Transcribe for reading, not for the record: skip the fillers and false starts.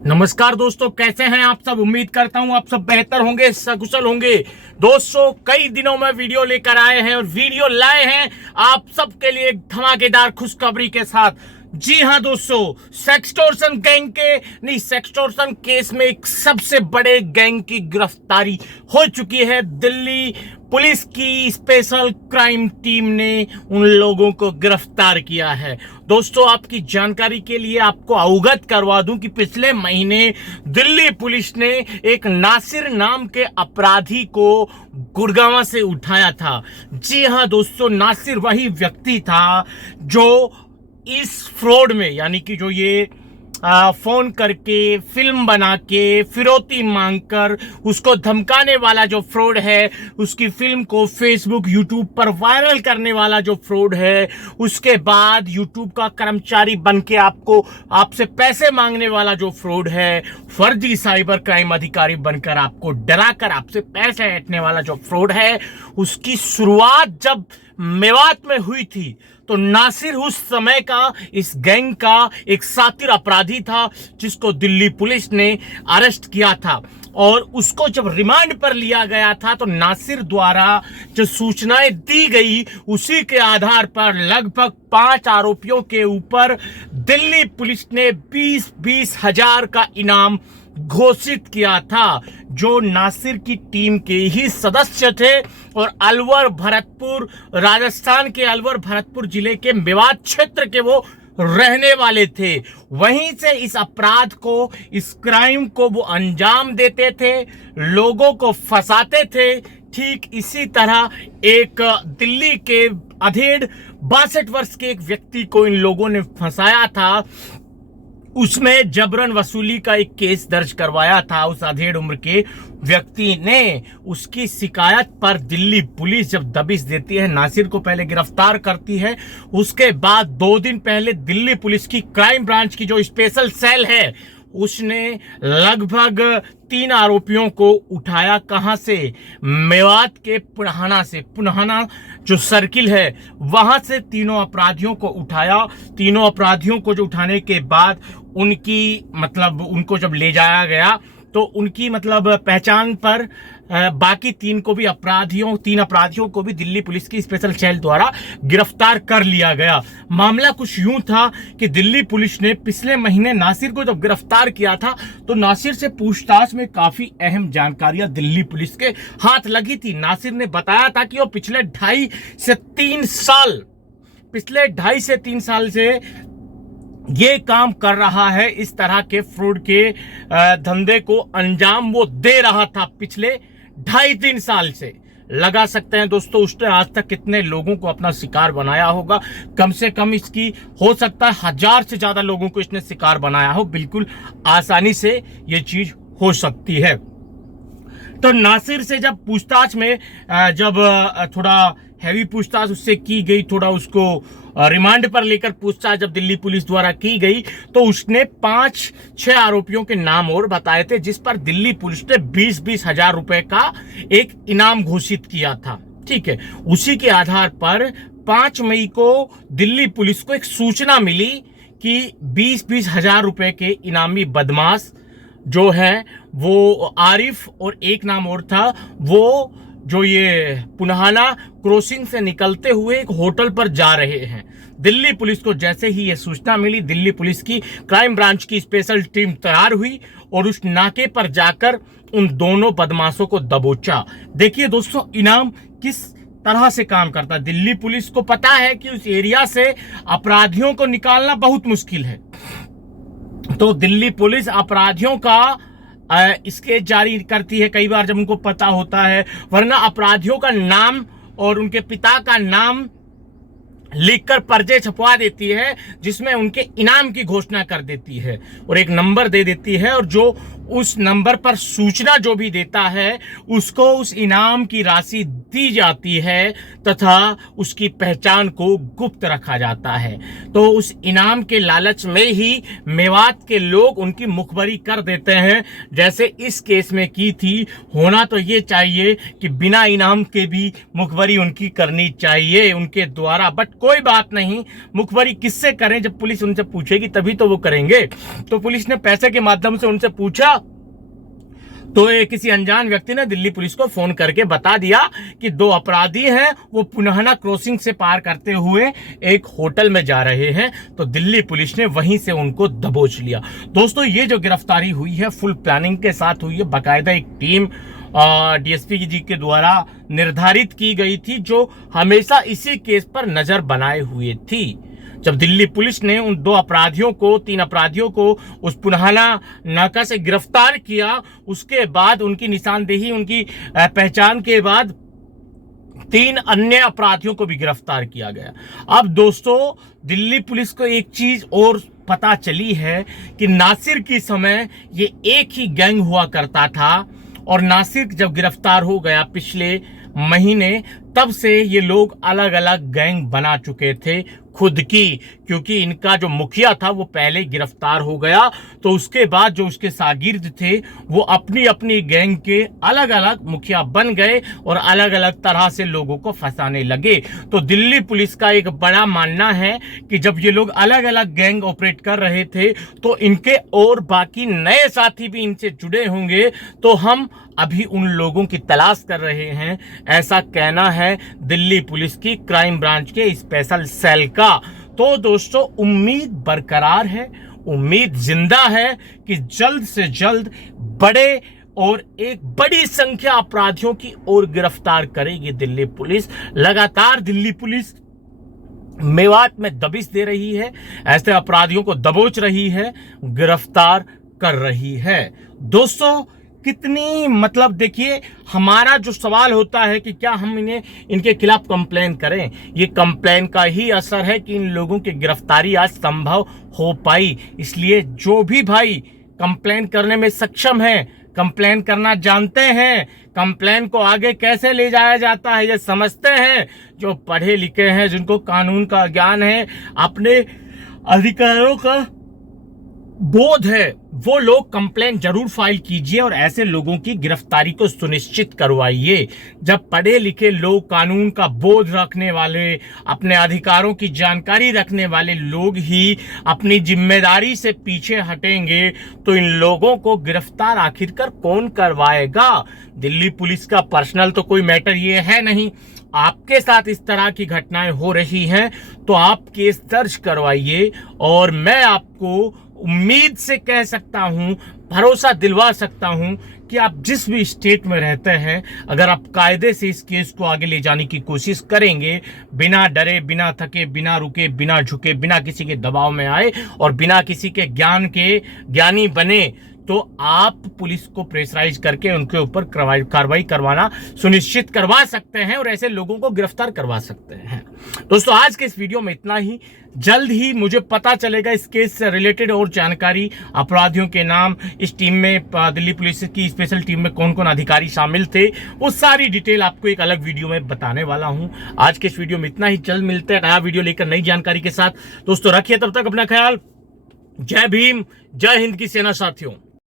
नमस्कार दोस्तों, कैसे हैं आप सब। उम्मीद करता हूं आप सब बेहतर होंगे, सकुशल होंगे। दोस्तों, कई दिनों में वीडियो लेकर आए हैं और वीडियो लाए हैं आप सबके लिए एक धमाकेदार खुशखबरी के साथ। जी हां दोस्तों, सेक्सटोर्शन केस में एक सबसे बड़े गैंग की गिरफ्तारी हो चुकी है। दिल्ली पुलिस की स्पेशल क्राइम टीम ने उन लोगों को गिरफ्तार किया है। दोस्तों, आपकी जानकारी के लिए आपको अवगत करवा दूं कि पिछले महीने दिल्ली पुलिस ने एक नासिर नाम के अपराधी को गुड़गांव से उठाया था। जी हां दोस्तों, नासिर वही व्यक्ति था जो इस फ्रॉड में, यानी कि जो ये फोन करके फिल्म बना के फिरौती मांगकर उसको धमकाने वाला जो फ्रॉड है, उसकी फिल्म को फेसबुक यूट्यूब पर वायरल करने वाला जो फ्रॉड है, उसके बाद यूट्यूब का कर्मचारी बनके आपसे पैसे मांगने वाला जो फ्रॉड है, फर्जी साइबर क्राइम अधिकारी बनकर आपको डराकर आपसे पैसे ऐंठने वाला जो फ्रॉड है, उसकी शुरुआत जब मेवात में हुई थी तो नासिर उस समय का इस गैंग का एक शातिर अपराधी था जिसको दिल्ली पुलिस ने अरेस्ट किया था। और उसको जब रिमांड पर लिया गया था तो नासिर द्वारा जो सूचनाएं दी गई उसी के आधार पर लगभग 5 आरोपियों के ऊपर दिल्ली पुलिस ने 20-20 हजार का इनाम घोषित किया था, जो नासिर की टीम के ही सदस्य थे और राजस्थान के अलवर भरतपुर जिले के मेवात क्षेत्र के वो रहने वाले थे। वहीं से इस अपराध को, इस क्राइम को वो अंजाम देते थे, लोगों को फंसाते थे। ठीक इसी तरह एक दिल्ली के अधेड़ 62 वर्ष के एक व्यक्ति को इन लोगों ने फंसाया था। उसमें जबरन वसूली का एक केस दर्ज करवाया था उस अधेड़ उम्र के व्यक्ति ने। उसकी शिकायत पर दिल्ली पुलिस जब दबिश देती है, नासिर को पहले गिरफ्तार करती है, उसके बाद 2 दिन पहले दिल्ली पुलिस की क्राइम ब्रांच की जो स्पेशल सेल है उसने लगभग 3 आरोपियों को उठाया। कहां से? मेवात के पुन्हाना से। पुन्हाना जो सर्किल है वहां से तीनों अपराधियों को उठाया। तीनों अपराधियों को जो उठाने के बाद उनको जब ले जाया गया तो उनकी पहचान पर बाकी 3 अपराधियों को भी दिल्ली पुलिस की स्पेशल सेल द्वारा गिरफ्तार कर लिया गया। मामला कुछ यूं था कि दिल्ली पुलिस ने पिछले महीने नासिर को जब गिरफ्तार किया था तो नासिर से पूछताछ में काफी अहम जानकारियां दिल्ली पुलिस के हाथ लगी थी। नासिर ने बताया था कि वो पिछले 2.5 से 3 साल से ये काम कर रहा है, इस तरह के फ्रॉड के धंधे को अंजाम वो दे रहा था पिछले 2.5-3 साल से। लगा सकते हैं दोस्तों उसने आज तक कितने लोगों को अपना शिकार बनाया होगा। कम से कम इसकी हो सकता है 1000 से ज्यादा लोगों को इसने शिकार बनाया हो। बिल्कुल आसानी से ये चीज हो सकती है। तो नासिर से जब पूछताछ में थोड़ा हैवी पूछताछ उससे की गई, थोड़ा उसको रिमांड पर लेकर पूछताछ जब दिल्ली पुलिस द्वारा की गई तो उसने 5-6 आरोपियों के नाम और बताए थे, जिस पर दिल्ली पुलिस ने 20-20 हजार रुपए का एक इनाम घोषित किया था। ठीक है, उसी के आधार पर 5 मई को दिल्ली पुलिस को एक सूचना मिली कि 20-20 हजार रुपए के इनामी बदमाश जो है वो आरिफ और एक नाम और था, वो जो ये पुन्हाना क्रॉसिंग से निकलते हुए एक होटल पर जा रहे हैं। दिल्ली पुलिस को जैसे ही ये सूचना मिली, दिल्ली पुलिस की क्राइम ब्रांच की स्पेशल टीम तैयार हुई और उस नाके पर जाकर उन दोनों बदमाशों को दबोचा। देखिए दोस्तों, इनाम किस तरह से काम करता है। दिल्ली पुलिस को पता है कि उस एरिया से अपराधियों को निकालना बहुत मुश्किल है, तो दिल्ली पुलिस अपराधियों का स्केच जारी करती है कई बार जब उनको पता होता है, वरना अपराधियों का नाम और उनके पिता का नाम लिखकर पर्चे छपवा देती है, जिसमें उनके इनाम की घोषणा कर देती है और एक नंबर दे देती है, और जो उस नंबर पर सूचना जो भी देता है उसको उस इनाम की राशि दी जाती है तथा उसकी पहचान को गुप्त रखा जाता है। तो उस इनाम के लालच में ही मेवात के लोग उनकी मुखबरी कर देते हैं, जैसे इस केस में की थी। होना तो ये चाहिए कि बिना इनाम के भी मुखबरी उनकी करनी चाहिए उनके द्वारा, बट कोई बात नहीं, मुखबरी किससे करें, जब पुलिस उनसे पूछेगी तभी तो वो करेंगे। तो पुलिस ने पैसे के माध्यम से उनसे पूछा तो किसी अनजान व्यक्ति ने दिल्ली पुलिस को फोन करके बता दिया कि 2 अपराधी हैं, वो पुनहना क्रॉसिंग से पार करते हुए एक होटल में जा रहे हैं। तो दिल्ली पुलिस ने वहीं से उनको दबोच लिया। दोस्तों, ये जो गिरफ्तारी हुई है फुल प्लानिंग के साथ हुई है, बाकायदा एक टीम डीएसपी जी के द्वारा निर्धारित की गई थी, जो हमेशा इसी केस पर नजर बनाए हुए थी। जब दिल्ली पुलिस ने उन 3 अपराधियों को उस पुनहना नाका से गिरफ्तार किया, उसके बाद उनकी निशानदेही, उनकी पहचान के बाद 3 अन्य अपराधियों को भी गिरफ्तार किया गया। अब दोस्तों, दिल्ली पुलिस को एक चीज और पता चली है कि नासिर के समय ये एक ही गैंग हुआ करता था, और नासिर जब गिरफ्तार हो गया पिछले महीने, तब से ये लोग अलग अलग गैंग बना चुके थे खुद की, क्योंकि इनका जो मुखिया था वो पहले गिरफ्तार हो गया। तो उसके बाद जो उसके शागिर्द थे वो अपनी अपनी गैंग के अलग अलग मुखिया बन गए और अलग अलग तरह से लोगों को फंसाने लगे। तो दिल्ली पुलिस का एक बड़ा मानना है कि जब ये लोग अलग अलग गैंग ऑपरेट कर रहे थे तो इनके और बाकी नए साथी भी इनसे जुड़े होंगे, तो हम अभी उन लोगों की तलाश कर रहे हैं, ऐसा कहना है दिल्ली पुलिस की क्राइम ब्रांच के स्पेशल सेल का। तो दोस्तों, उम्मीद बरकरार है, उम्मीद जिंदा है कि जल्द से जल्द बड़े और एक बड़ी संख्या अपराधियों की ओर गिरफ्तार करेगी दिल्ली पुलिस। लगातार दिल्ली पुलिस मेवात में दबिश दे रही है, ऐसे अपराधियों को दबोच रही है, गिरफ्तार कर रही है। दोस्तों, कितनी मतलब देखिए, हमारा जो सवाल होता है कि क्या हम इनके खिलाफ कंप्लेन करें, ये कंप्लेन का ही असर है कि इन लोगों की गिरफ्तारी आज संभव हो पाई। इसलिए जो भी भाई कंप्लेन करने में सक्षम है, कंप्लेन करना जानते हैं, कंप्लेन को आगे कैसे ले जाया जाता है ये समझते हैं, जो पढ़े लिखे हैं, जिनको कानून का ज्ञान है, अपने अधिकारों का बोध है, वो लोग कंप्लेन जरूर फाइल कीजिए और ऐसे लोगों की गिरफ्तारी को सुनिश्चित करवाइए। जब पढ़े लिखे लोग, कानून का बोध रखने वाले, अपने अधिकारों की जानकारी रखने वाले लोग ही अपनी जिम्मेदारी से पीछे हटेंगे तो इन लोगों को गिरफ्तार आखिरकार कौन करवाएगा। दिल्ली पुलिस का पर्सनल तो कोई मैटर ये है नहीं। आपके साथ इस तरह की घटनाएं हो रही हैं तो आप केस दर्ज करवाइए, और मैं आपको उम्मीद से कह सकता हूं, भरोसा दिलवा सकता हूं कि आप जिस भी स्टेट में रहते हैं, अगर आप कायदे से इस केस को आगे ले जाने की कोशिश करेंगे, बिना डरे, बिना थके, बिना रुके, बिना झुके, बिना किसी के दबाव में आए और बिना किसी के ज्ञान के ज्ञानी बने, तो आप पुलिस को प्रेशराइज करके उनके ऊपर कार्रवाई करवाना सुनिश्चित करवा सकते हैं और ऐसे लोगों को गिरफ्तार करवा सकते हैं। दोस्तों, आज के इस वीडियो में इतना ही। जल्द ही मुझे पता चलेगा इस केस से रिलेटेड और जानकारी, अपराधियों के नाम, इस टीम में, दिल्ली पुलिस की स्पेशल टीम में कौन कौन अधिकारी शामिल थे, वो सारी डिटेल आपको एक अलग वीडियो में बताने वाला हूं। आज के इस वीडियो में इतना ही। जल्द मिलते हैं नया वीडियो लेकर नई जानकारी के साथ। दोस्तों, रखिए तब तक अपना ख्याल। जय भीम, जय हिंद की सेना साथियों।